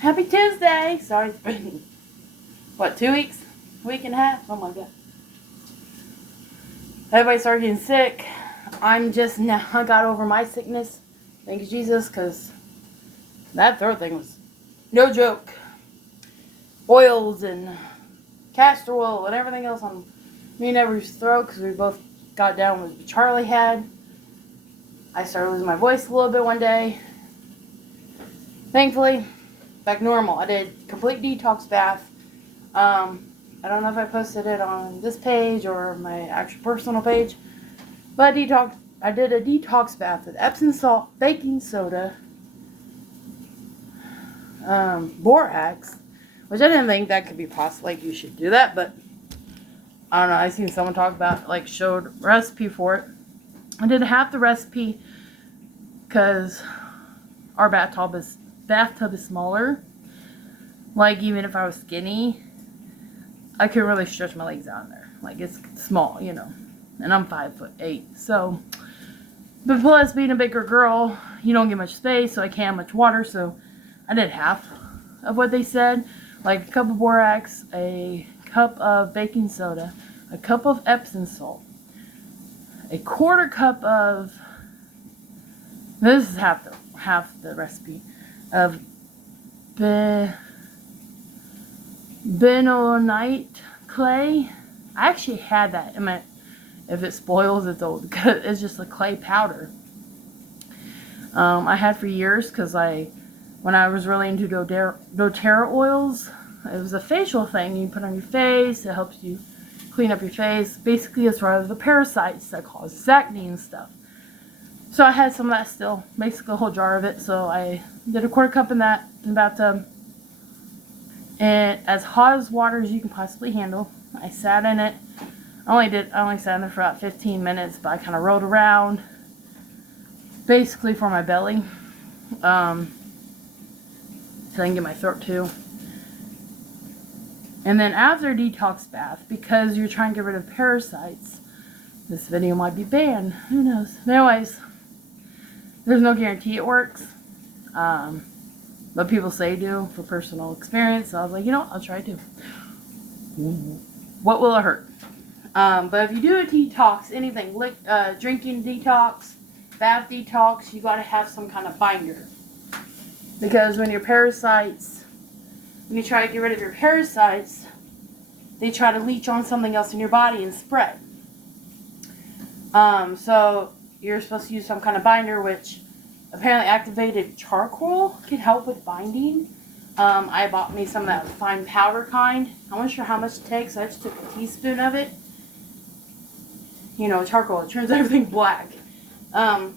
Happy Tuesday! Sorry, it's been, what, 2 weeks? Week and a half? Oh my god. Everybody started getting sick. I'm just now, I got over my sickness. Thank you, Jesus, because that throat thing was no joke. Oils and castor oil and everything else on me and everybody's throat because we both got down with what Charlie had. I started losing my voice a little bit one day. Thankfully, back normal. I did complete detox bath. I don't know if I posted it on this page or my actual personal page, but I did a detox bath with Epsom salt, baking soda, borax, which I didn't think that could be possible. Like you should do that, but I don't know. I seen someone talk about, like, showed recipe for it. I did half the recipe because our bathtub is smaller. Like, even if I was skinny, I couldn't really stretch my legs out in there. Like, it's small, you know. And I'm 5'8". So, but plus being a bigger girl, you don't get much space, so I can't have much water. So I did half of what they said. Like a cup of borax, a cup of baking soda, a cup of Epsom salt, a quarter cup of, this is half the recipe, of bentonite clay. I actually had that in my, if it spoils, it's old, because it's just a clay powder. I had for years because when I was really into doTERRA oils, it was a facial thing you put on your face. It helps you clean up your face. Basically, it's for the parasites that cause acne and stuff. So I had some of that still, basically a whole jar of it. So I did a quarter cup in that in the bathtub, and as hot as water as you can possibly handle. I sat in it. I only sat in there for about 15 minutes, but I kind of rolled around, basically for my belly, so I can get my throat too. And then after a detox bath, because you're trying to get rid of parasites, this video might be banned. Who knows? But anyways, there's no guarantee it works. But people say do for personal experience. So I was like, I'll try to. What will it hurt? But if you do a detox, anything, drinking detox, bath detox, you got to have some kind of binder. Because when you try to get rid of your parasites, they try to leach on something else in your body and spread. So you're supposed to use some kind of binder, which apparently activated charcoal can help with binding. I bought me some of that fine powder kind. I'm not sure how much it takes. I just took a teaspoon of it. Charcoal, it turns everything black. My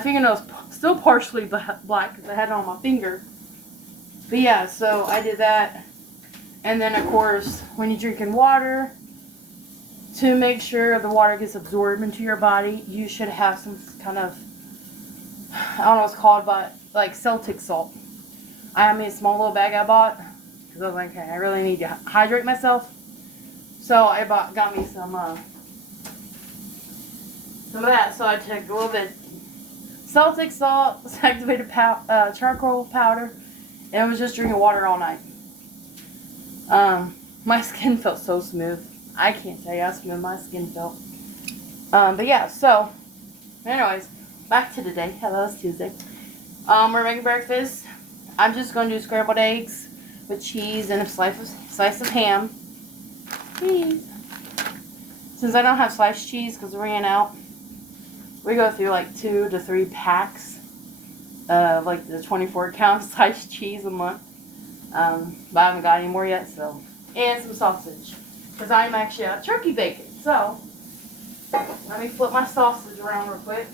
fingernail's still partially black because I had it on my finger. But yeah, so I did that. And then, of course, when you're drinking water, to make sure the water gets absorbed into your body, you should have some kind of, I don't know what it's called, but like Celtic salt. I have me a small little bag I bought because I was like, okay, I really need to hydrate myself. So I got me some of that. So I took a little bit Celtic salt, activated charcoal powder, and I was just drinking water all night. My skin felt so smooth. I can't tell you how smooth my skin felt. But yeah, so anyways, back to today. Hello, it's Tuesday. We're making breakfast. I'm just going to do scrambled eggs with cheese and a slice of ham. Cheese. Since I don't have sliced cheese because we ran out, we go through like 2 to 3 packs of like the 24-count sliced cheese a month. But I haven't got any more yet, so. And some sausage. Because I'm actually out of turkey bacon. So, let me flip my sausage around real quick.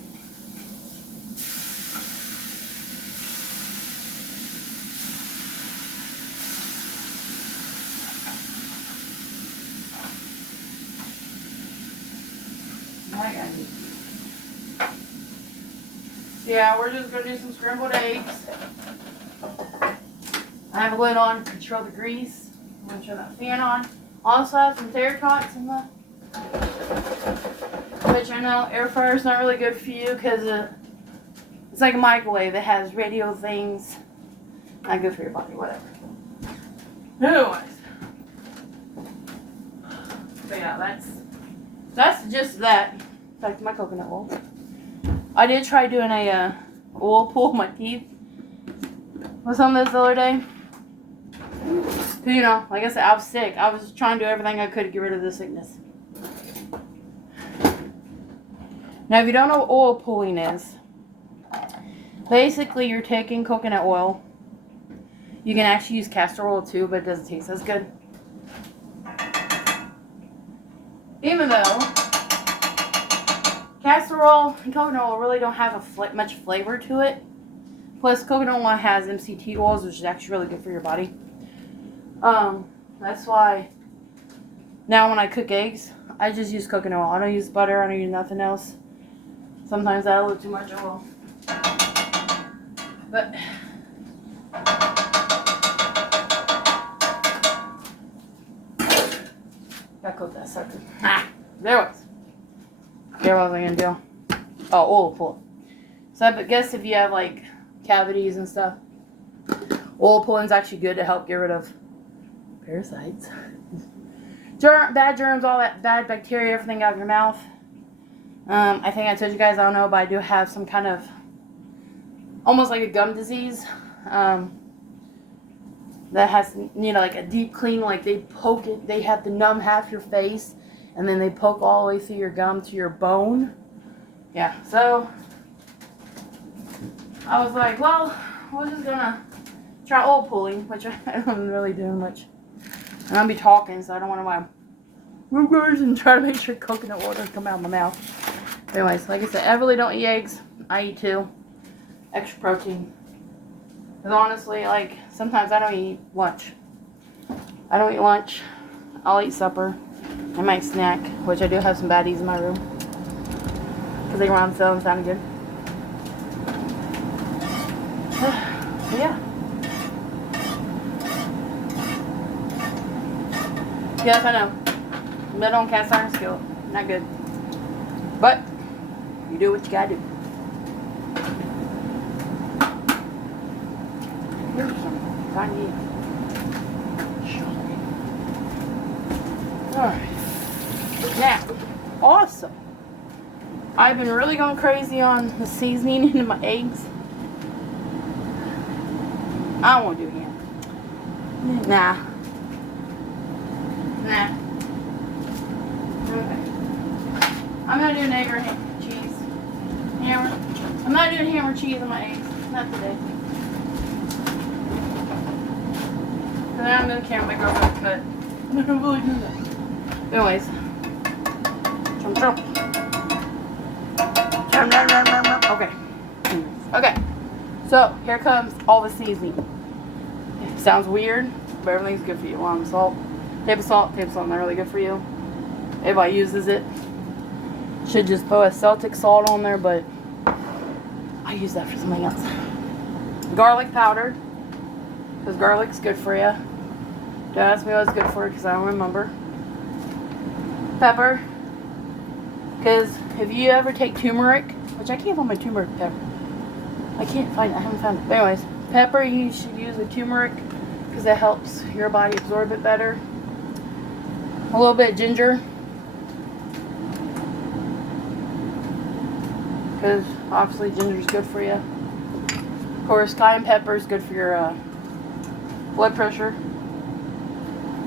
Yeah, we're just going to do some scrambled eggs. I have a lid on to control the grease. I'm going to turn that fan on. Also have some tater tots in the, which I know air fryer's not really good for you because it's like a microwave. It has radio things Not good for your body, whatever. Anyways. But yeah, that's just that. Back to my coconut oil. I did try doing a oil pull on my teeth with some of this the other day. You know, like I said, I was sick. I was trying to do everything I could to get rid of the sickness. Now, if you don't know what oil pulling is, basically you're taking coconut oil. You can actually use castor oil too, but it doesn't taste as good. Even though castor oil and coconut oil really don't have much flavor to it. Plus, coconut oil has MCT oils, which is actually really good for your body. That's why now when I cook eggs, I just use coconut oil. I don't use butter. I don't use nothing else. Sometimes I add a little too much oil. But gotta coat that sucker. There it was. There, what was I gonna do? Oh, oil pull. So I guess if you have like cavities and stuff, oil pulling is actually good to help get rid of parasites, bad germs, all that bad bacteria, everything out of your mouth. I think I told you guys, I don't know, but I do have some kind of almost like a gum disease that has, you know, like a deep clean, like they poke it, they have to numb half your face and then they poke all the way through your gum to your bone. Yeah, so I was like, well, we're just gonna try oil pulling, which I don't really do much. And I'll be talking, so I don't want to my words and try to make sure coconut oil doesn't come out of my mouth. Anyways, like I said, I really don't eat eggs. I eat 2. Extra protein. Because honestly, like, sometimes I don't eat lunch. I don't eat lunch. I'll eat supper. I might snack, which I do have some baddies in my room. Because they were on sale and sounded good. But yeah. Yes, I know. Metal and cast iron skillet. Not good. But, you do what you gotta do. Here's some tiny. Alright. Now, awesome. I've been really going crazy on the seasoning into my eggs. I don't want to do it again. Nah. Okay. I'm not doing egg or cheese. Hammer. I'm not doing ham or cheese on my eggs. Not today. And then I'm in the camera, my girlfriend cut. I don't really do that. Anyways. Okay. Okay. So, here comes all the seasoning. Sounds weird, but everything's good for you. Lime salt. Table salt not really good for you. Everybody uses it. Should just throw a Celtic salt on there, but I use that for something else. Garlic powder, because garlic's good for you. Don't ask me what it's good for, because I don't remember. Pepper, because if you ever take turmeric, which I can't find my turmeric pepper. I haven't found it. But anyways, pepper, you should use the turmeric, because that helps your body absorb it better. A little bit of ginger, because obviously ginger is good for you. Of course, cayenne pepper is good for your blood pressure.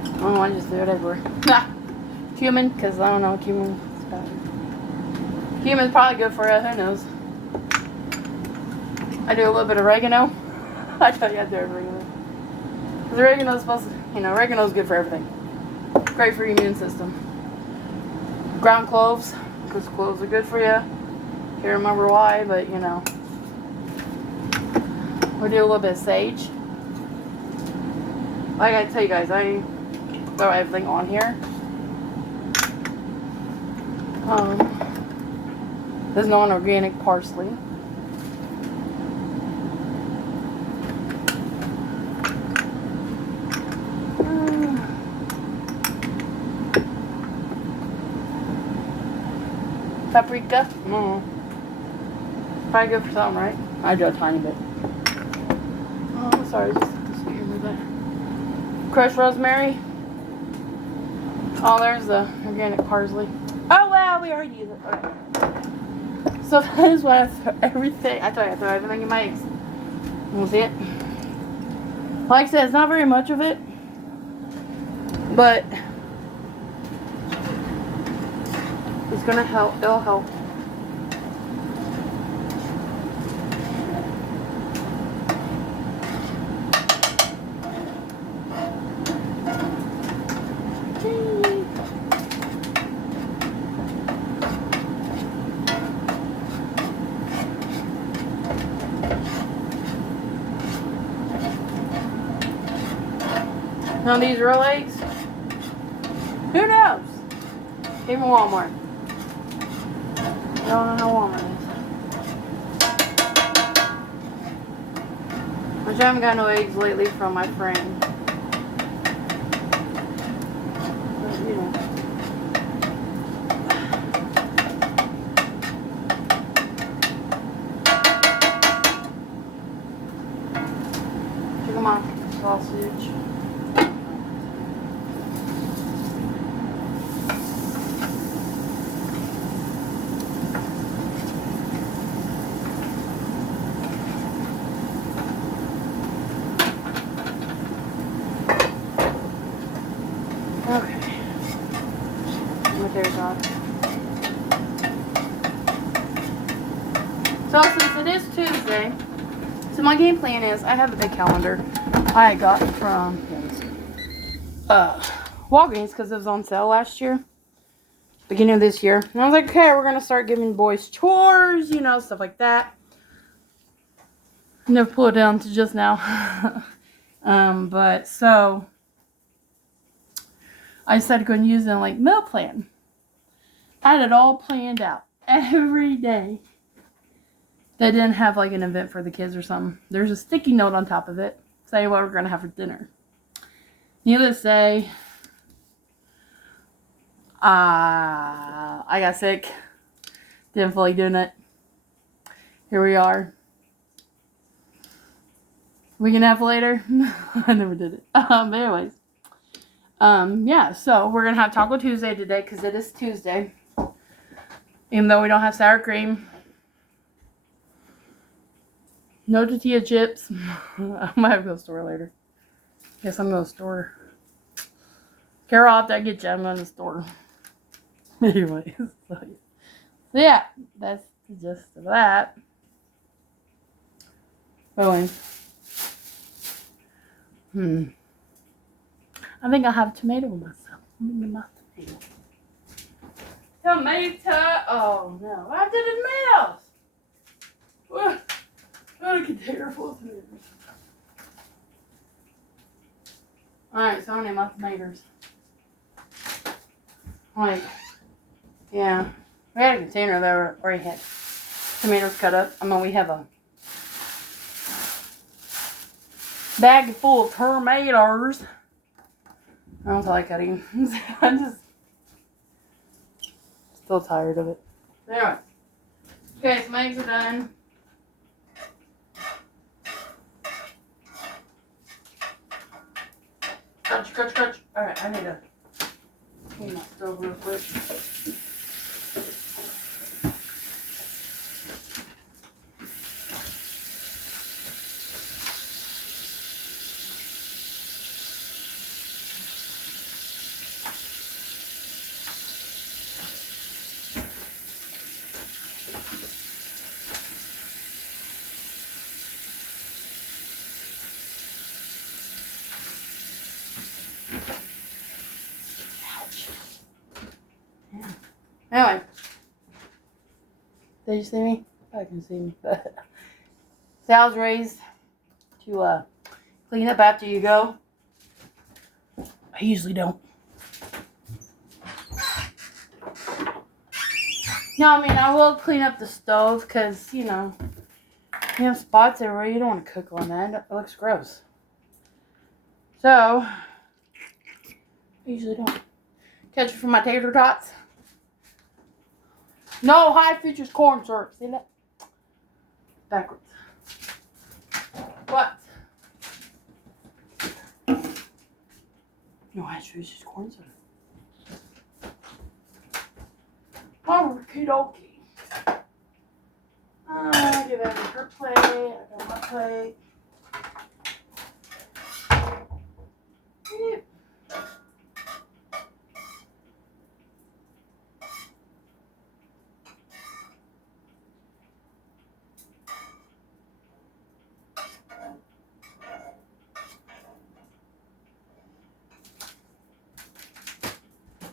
I don't know, I just threw it everywhere. Cumin, because I don't know, cumin is bad. Cumin's probably good for you, who knows. I do a little bit of oregano. I tell you, I do oregano. Because oregano is supposed to, oregano is good for everything. Great for your immune system. Ground cloves, because cloves are good for you. Can't remember why, but we'll do a little bit of sage. Like I tell you guys, I throw everything on here. There's non-organic parsley. Paprika. Probably good for something, right? I do a tiny bit. Let's sorry, just that. Crushed rosemary. Oh, there's the organic parsley. Oh wow, we already used it. Okay. So that is why I throw everything. I throw everything in my eggs. You see it? Like I said, it's not very much of it, but it's gonna help. It'll help. Now these real eggs, who knows? Even Walmart. I don't know how Walmart is. Which I haven't got no eggs lately from my friend. But, you know. Chicken sausage. Okay. There's off. So since it is Tuesday, so my game plan is I have a big calendar I got from Walgreens because it was on sale last year, beginning of this year. And I was like, okay, we're gonna start giving boys chores, you know, stuff like that. Never pull it down to just now. But so I decided to go and use it in like meal plan. I had it all planned out every day. They didn't have like an event for the kids or something. There's a sticky note on top of it saying what we're gonna have for dinner. Needless to say, I got sick. Didn't feel like doing it. Here we are. We can have later. I never did it. But anyways. Yeah, so we're gonna have Taco Tuesday today because it is Tuesday. Even though we don't have sour cream. No tortilla chips. I might have to go to the store later. Guess I'm going to the store. Carol, after I get you, I'm going to the store. Anyways. So yeah, that's the gist of that. Anyways. I think I'll have tomato myself. Let me get my tomato. Tomato! Oh no, I did tomatoes! What a container full of tomatoes. Alright, so I need my tomatoes. Like, yeah. We had a container that already had tomatoes cut up. I mean, we have a bag full of tomatoes. I don't feel like cutting. I'm just still tired of it. Anyway. Okay, so my eggs are done. Crunch, crunch, crunch. Alright, I need to clean my stove real quick. Anyway, did you see me? I can see me. Sal's raised to clean up after you go. I usually don't. No, I mean, I will clean up the stove because, you know, you have spots everywhere. You don't want to cook on that. It looks gross. So, I usually don't. Catch it for my tater tots. No high features corn syrup. See that? Backwards. But No, actually, it's just corn soda. Okie dokie. Get out of her plate. I got my plate. Yep.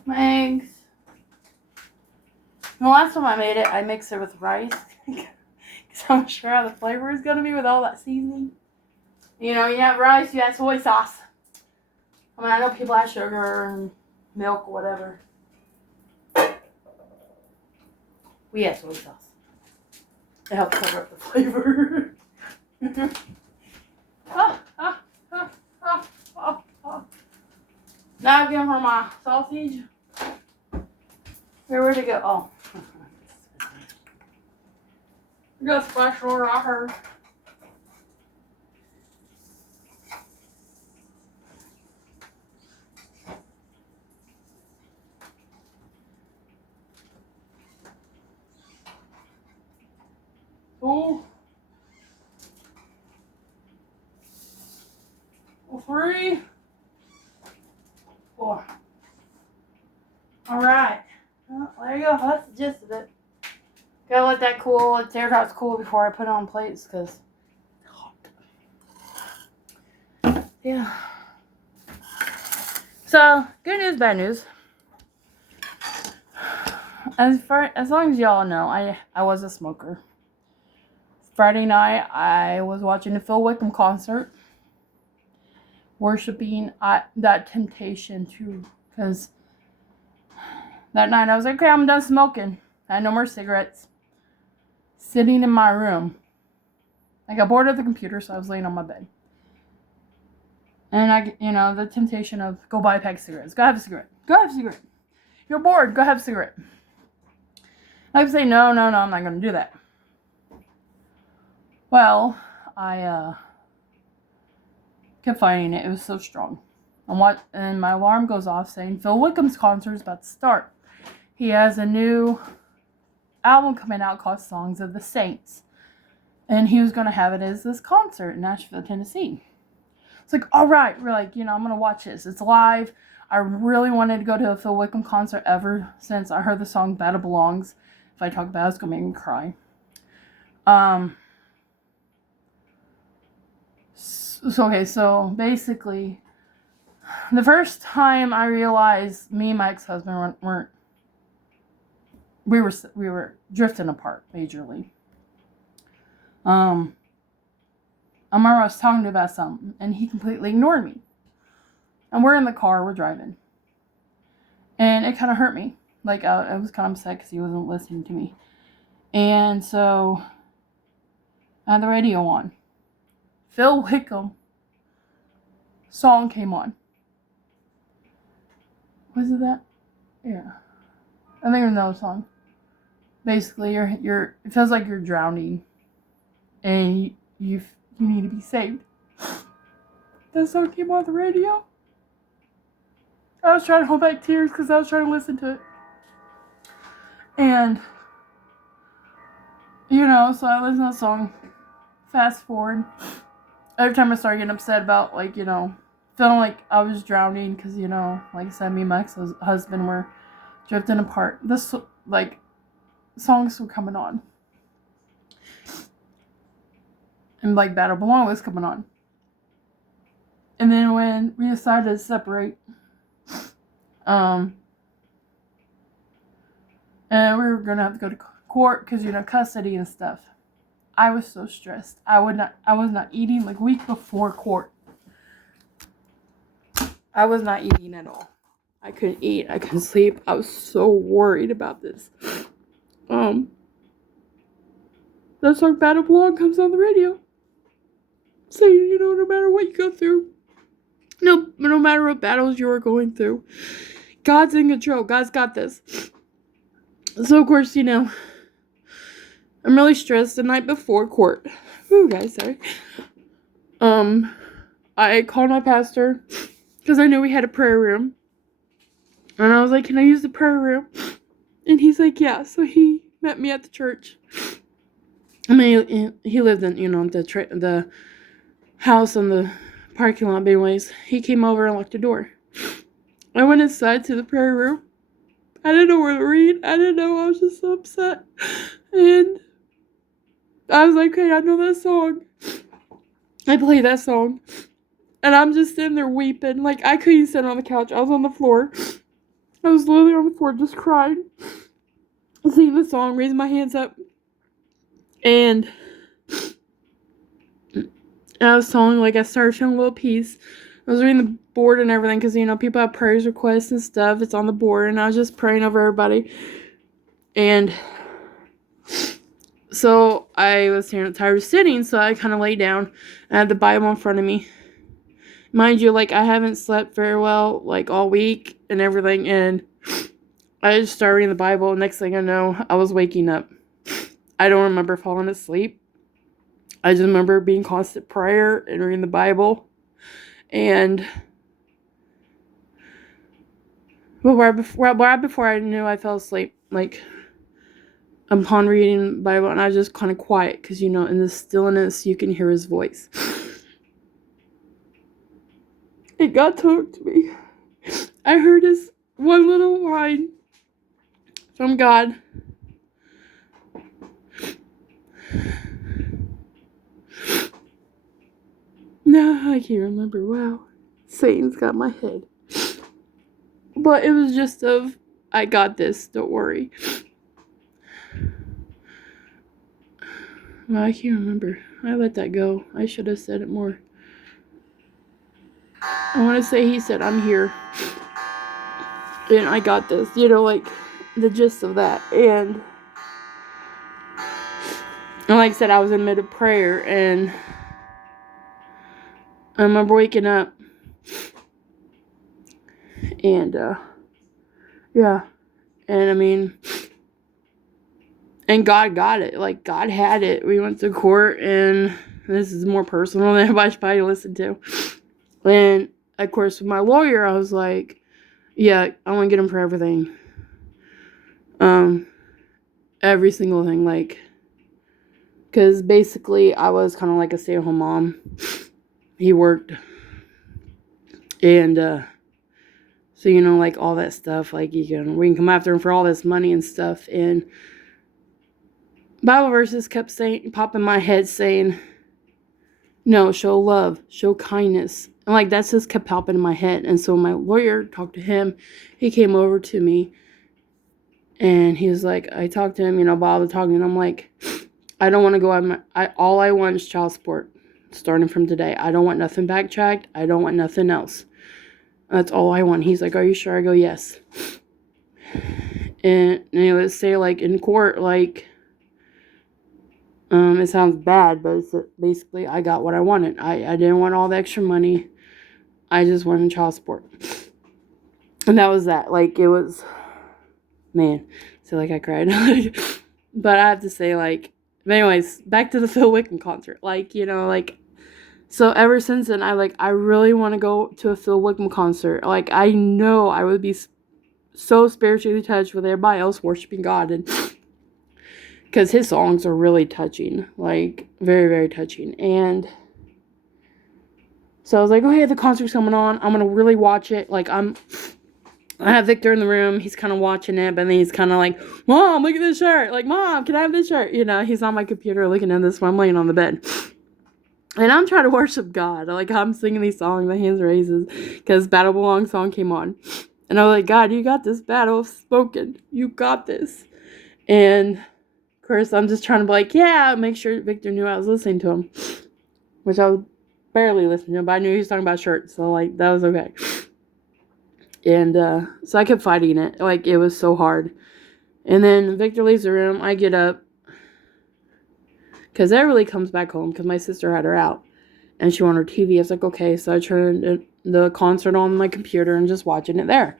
My eggs. The last time I made it, I mixed it with rice. Because I'm sure how the flavor is going to be with all that seasoning. You know, you have rice, you have soy sauce. I mean, I know people add sugar and milk or whatever. We add soy sauce. It helps cover up the flavor. Now I'm giving her my sausage. Where'd it go? Oh. We got a splash roller on her. Two. 3. 4. Alright. Well, there you go. That's the gist of it. Gotta let that cool, let tater tots cool before I put it on plates, because it's hot. Yeah. So, good news, bad news. As long as y'all know, I was a smoker. Friday night, I was watching the Phil Wickham concert. Worshipping that temptation too, because that night I was like, okay, I'm done smoking. I had no more cigarettes. Sitting in my room. I got bored of the computer, so I was laying on my bed. And the temptation of go buy a pack of cigarettes. Go have a cigarette. Go have a cigarette. You're bored. Go have a cigarette. I would say, no, I'm not going to do that. Well, I kept fighting it. It was so strong. And my alarm goes off saying Phil Wickham's concert is about to start. He has a new album coming out called Songs of the Saints. And he was going to have it as this concert in Nashville, Tennessee. It's like, all right, we're like, I'm going to watch this. It's live. I really wanted to go to a Phil Wickham concert ever since I heard the song Battle Belongs. If I talk about it, it's going to make me cry. So basically, the first time I realized me and my ex-husband we were drifting apart majorly. I remember I was talking to him about something, and he completely ignored me. And we're in the car, we're driving. And it kind of hurt me. Like, I was kind of upset because he wasn't listening to me. And so, I had the radio on. Phil Wickham song came on. Was it that? Yeah. I think it was another song. Basically, it feels like you're drowning. And you need to be saved. That song came on the radio. I was trying to hold back tears because I was trying to listen to it. And, so I listened to the song. Fast forward. Every time I started getting upset about, feeling like I was drowning because, like I said, me and my ex-husband were drifting apart. Songs were coming on. And, Battle Belong was coming on. And then when we decided to separate, and we were going to have to go to court because, custody and stuff. I was so stressed. I was not eating week before court. I was not eating at all. I couldn't eat. I couldn't sleep. I was so worried about this. That song Battle Belong comes on the radio. Saying, no matter what you go through, no matter what battles you are going through, God's in control. God's got this. So, of course, I'm really stressed the night before court. Ooh, guys, sorry. I called my pastor because I knew we had a prayer room. And I was like, can I use the prayer room? And he's like, yeah. So he met me at the church. I mean, he lived in, the house on the parking lot. But anyways, he came over and locked the door. I went inside to the prayer room. I didn't know where to read. I didn't know. I was just so upset. And I was like, hey, I know that song. I played that song. And I'm just sitting there weeping. Like, I couldn't sit on the couch. I was on the floor. I was literally on the floor just crying. Singing the song, raising my hands up. And I was telling, like, I started feeling a little peace. I was reading the board and everything because, people have prayers requests and stuff. It's on the board. And I was just praying over everybody. And so I was tired of sitting, so I kind of lay down. I had the Bible in front of me. Mind you, like, I haven't slept very well, like, all week and everything, and I just started reading the Bible. Next thing I know, I was waking up. I don't remember falling asleep. I just remember being constant prayer and reading the Bible. And right before I knew, I fell asleep, like, upon reading the Bible, and I was just kind of quiet, because, in the stillness, you can hear his voice. And God talked to me. I heard this one little line from God. No, I can't remember. Wow. Satan's got my head. But it was just I got this, don't worry. Well, I can't remember. I let that go. I should have said it more. I want to say he said, I'm here. And I got this. Like, the gist of that. And like I said, I was in the middle of prayer. And I remember waking up. And, yeah. And, and God got it. Like, God had it. We went to court, and this is more personal than I should probably listen to. And, of course, with my lawyer, I was like, yeah, I want to get him for everything. Every single thing, like, because basically I was kind of like a stay-at-home mom. He worked. And, so, like, all that stuff, like, we can come after him for all this money and stuff. And Bible verses kept popping in my head saying, no, show love, show kindness. And, like, that's just kept popping in my head. And so my lawyer talked to him. He came over to me. And he was like, I talked to him, Bob was talking. And I'm like, I don't want to go. All I want is child support starting from today. I don't want nothing backtracked. I don't want nothing else. That's all I want. He's like, are you sure? I go, yes. And let's say, like, in court, like, it sounds bad, but it's basically I got what I wanted. I didn't want all the extra money. I just wanted child support. And that was that. Like, it was, man, so, like, I cried. But I have to say, like, but anyways, back to the Phil Wickham concert. Like, like, so ever since then, I really want to go to a Phil Wickham concert. Like, I know I would be so spiritually touched with everybody else worshiping God. And because his songs are really touching. Like, very, very touching. And so I was like, okay, the concert's coming on. I'm going to really watch it. Like, I have Victor in the room. He's kind of watching it, but then he's kind of like, Mom, look at this shirt. Like, Mom, can I have this shirt? He's on my computer looking at this while I'm laying on the bed. And I'm trying to worship God. Like, I'm singing these songs, my hands raises, because Battle Belong song came on. And I was like, God, you got this battle spoken. You got this. And, of course, I'm just trying to be like, yeah, make sure Victor knew I was listening to him. Which I was barely listening to him, but I knew he was talking about shirts. So, like, that was okay. And so I kept fighting it. Like, it was so hard. And then Victor leaves the room. I get up. Because Everly comes back home because my sister had her out. And she wanted her TV. I was like, okay. So I turned the concert on my computer and just watching it there.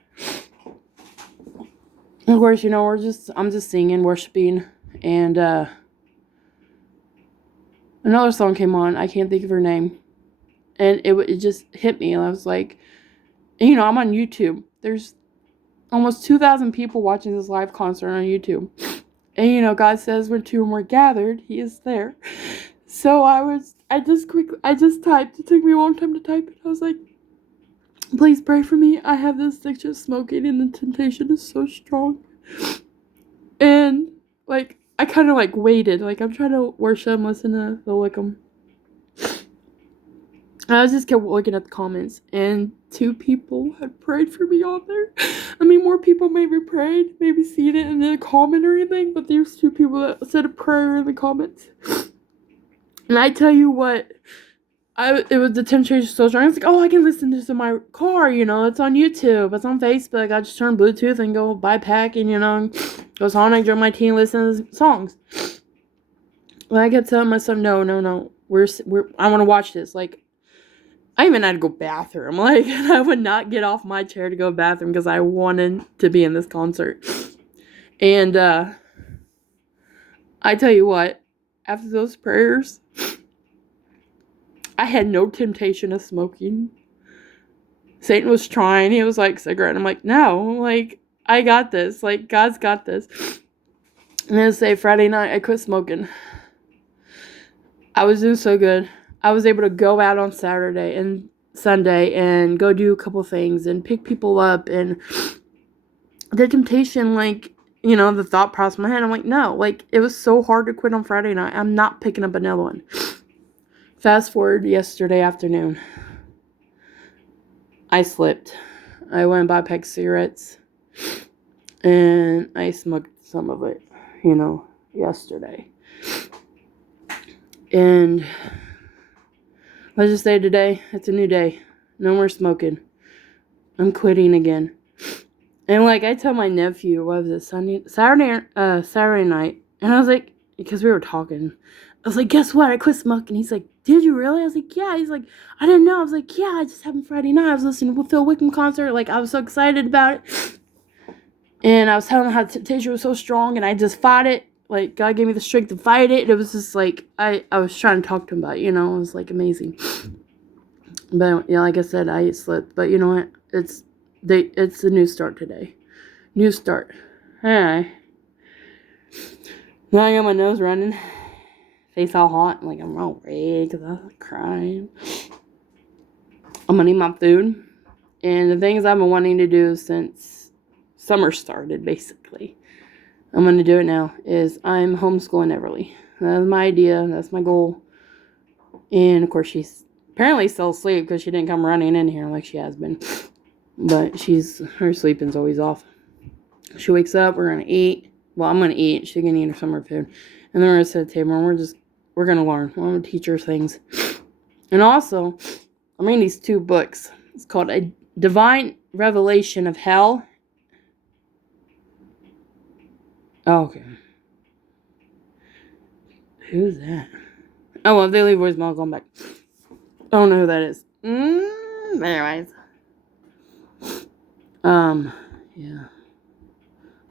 And of course, I'm just singing, worshiping. And another song came on. I can't think of her name. And it just hit me. And I was like, And, I'm on YouTube. There's almost 2,000 people watching this live concert on YouTube. And, God says when two or more gathered, he is there. So I just typed. It took me a long time to type it. I was like, please pray for me. I have this addiction of smoking and the temptation is so strong. And, I kind of, waited. I'm trying to worship and listen to the Wickham. I just kept looking at the comments, and 2 people had prayed for me on there. I mean, more people maybe prayed, maybe seen it in the comment or anything, but there's 2 people that said a prayer in the comments. And I tell you what, it was the temptation so strong. I was like, oh, I can listen to this in my car, it's on YouTube, it's on Facebook. I just turn Bluetooth and go buy pack and, go Sonic during my teen, listen to songs. And I kept telling myself, no, I want to watch this. I even had to go bathroom. I would not get off my chair to go bathroom because I wanted to be in this concert. And I tell you what, after those prayers, I had no temptation of smoking. Satan was trying. He was like, cigarette. I'm like, no, I got this. God's got this. And then say Friday night, I quit smoking. I was doing so good. I was able to go out on Saturday and Sunday and go do a couple things and pick people up. And the temptation, the thought process in my head, I'm like, no. It was so hard to quit on Friday night. I'm not picking up another one. Fast forward yesterday afternoon. I slipped. I went and bought a pack of cigarettes. And I smoked some of it, yesterday. And let's just say today, it's a new day. No more smoking. I'm quitting again. And I tell my nephew, what was it, Saturday night, and I was like, because we were talking, I was like, guess what? I quit smoking. He's like, did you really? I was like, yeah. He's like, I didn't know. I was like, yeah, I just happened Friday night. I was listening to Phil Wickham concert. I was so excited about it. And I was telling him how the temptation was so strong, and I just fought it. God gave me the strength to fight it. It was just I was trying to talk to him about it, it was amazing. But like I said, I slipped. But you know what? It's a new start today. New start. Alright. Now I got my nose running. Face all hot. I'm all red because I was crying. I'm gonna eat my food. And the things I've been wanting to do since summer started, basically. I'm going to do it now, is I'm homeschooling Everly. That's my idea. That's my goal. And, of course, she's apparently still asleep because she didn't come running in here like she has been. But her sleeping's always off. She wakes up, we're going to eat. Well, I'm going to eat. She's going to eat her summer food. And then we're going to sit at the table and we're going to learn. We're going to teach her things. And also, I'm reading these 2 books. It's called A Divine Revelation of Hell. Oh, okay. Who's that? Oh, well, if they leave voicemail, I'll come back. I don't know who that is. Anyways. Yeah.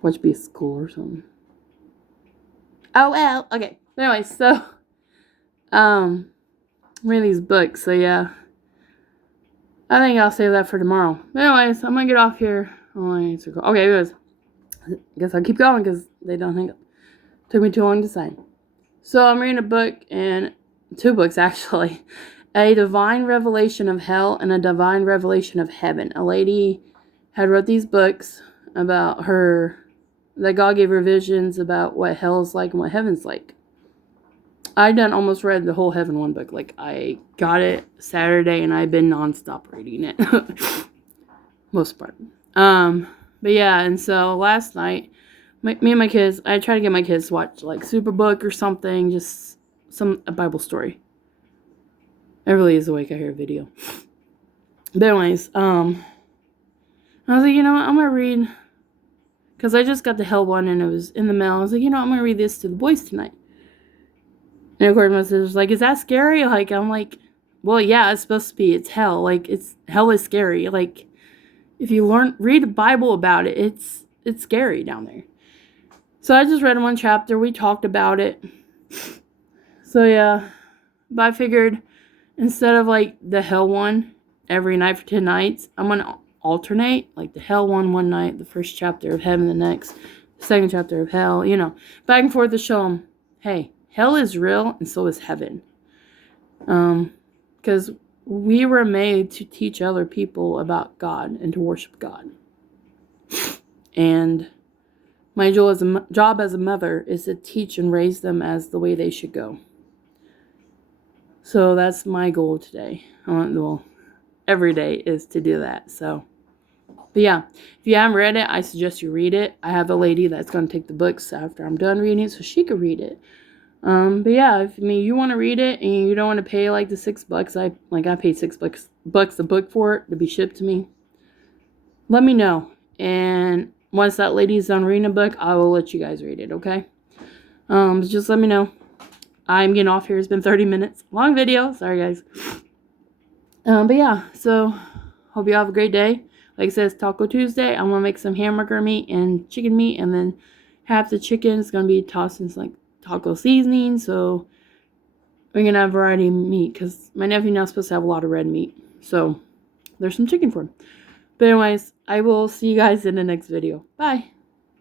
Watch be a school or something. Oh, well. Okay. Anyways, so, I'm reading these books, so yeah. I think I'll save that for tomorrow. Anyways, I'm gonna get off here. Okay, anyways. I guess I'll keep going because they don't hang up. Took me too long to sign. So I'm reading a book, and 2 books actually. A Divine Revelation of Hell and A Divine Revelation of Heaven. A lady had wrote these books about that God gave her visions about what hell's like and what heaven's like. I almost read the whole Heaven 1 book. I got it Saturday, and I've been nonstop reading it. Most part. But yeah, and so last night, me and my kids, I try to get my kids to watch Superbook or something, just a Bible story. Everly is awake, I hear a video. But anyways, I was like, you know what, I'm gonna read, because I just got the Hell one and it was in the mail. I was like, I'm gonna read this to the boys tonight. And of course my sister's like, is that scary? I'm like, well, yeah, it's supposed to be. It's hell. Hell is scary. If you read the Bible about it, it's scary down there. So I just read 1 chapter. We talked about it. So yeah. But I figured instead of the hell one every night for 10 nights, I'm going to alternate, like the hell one night, the first chapter of heaven the next, the second chapter of hell, back and forth to show them, hey, hell is real and so is heaven. Because we were made to teach other people about God and to worship God. And my job as a mother is to teach and raise them as the way they should go. So that's my goal today. Every day is to do that. So, but yeah, if you haven't read it, I suggest you read it. I have a lady that's going to take the books after I'm done reading it so she could read it. But yeah, if you want to read it and you don't want to pay like the $6, I paid $6 a book for it to be shipped to me. Let me know, and once that lady's done reading a book, I will let you guys read it. Okay? Just let me know. I'm getting off here. It's been 30 minutes. Long video. Sorry, guys. But yeah, so hope you have a great day. Like I said, it's Taco Tuesday. I'm gonna make some hamburger meat and chicken meat, and then half the chicken is gonna be tossed in like taco seasoning, so we're gonna have variety of meat because my nephew now is supposed to have a lot of red meat, so there's some chicken for him. But anyways, I will see you guys in the next video. Bye.